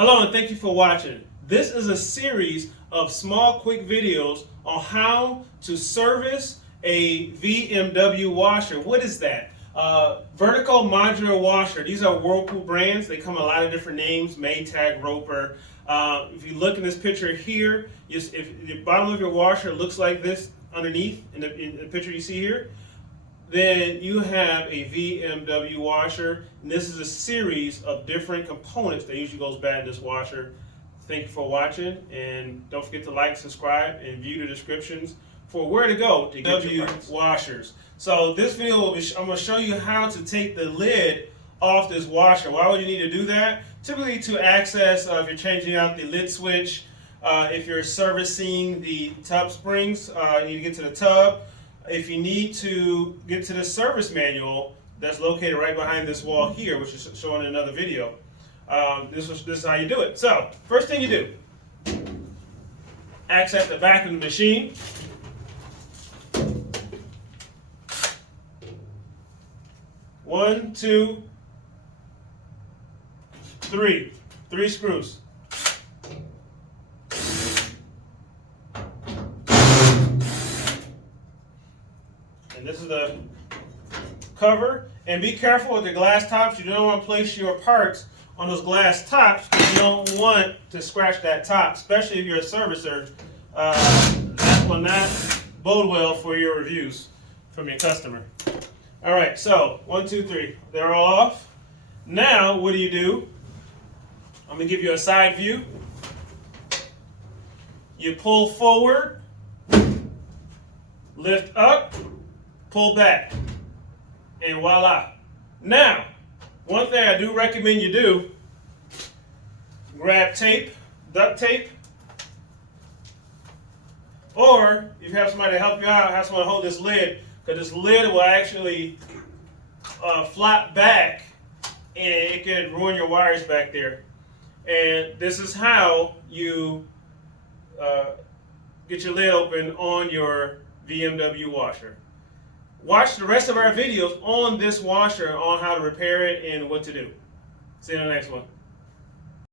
Hello and thank you for watching. This is a series of small quick videos on how to service a VMW washer. What is that? Vertical modular washer. These are Whirlpool brands. They come in a lot of different names, Maytag, Roper. If you look in this picture here, if the bottom of your washer looks like this underneath in the picture you see here, then you have a VMW washer, and this is a series of different components that usually goes bad in this washer. Thank you for watching, and don't forget to like, subscribe, and view the descriptions for where to go to get your washers. So this video, I'm going to show you how to take the lid off this washer. Why would you need to do that? Typically to access, if you're changing out the lid switch, if you're servicing the tub springs, you need to get to the tub. If you need to get to the service manual that's located right behind this wall here, which is shown in another video, this is how you do it. So, first thing you do, access the back of the machine. One, two, three. 3 screws. And this is the cover. And be careful with the glass tops. You don't want to place your parts on those glass tops because you don't want to scratch that top, especially if you're a servicer. That will not bode well for your reviews from your customer. All right, so 1, 2, 3. They're all off. Now, what do? I'm going to give you a side view. You pull forward, lift up, pull back, and voila. Now, one thing I do recommend you do, grab tape, duct tape, or if you have somebody to help you out, have someone hold this lid, because this lid will actually flop back and it could ruin your wires back there. And this is how you get your lid open on your VMW washer. Watch the rest of our videos on this washer on how to repair it and what to do. See you in the next one.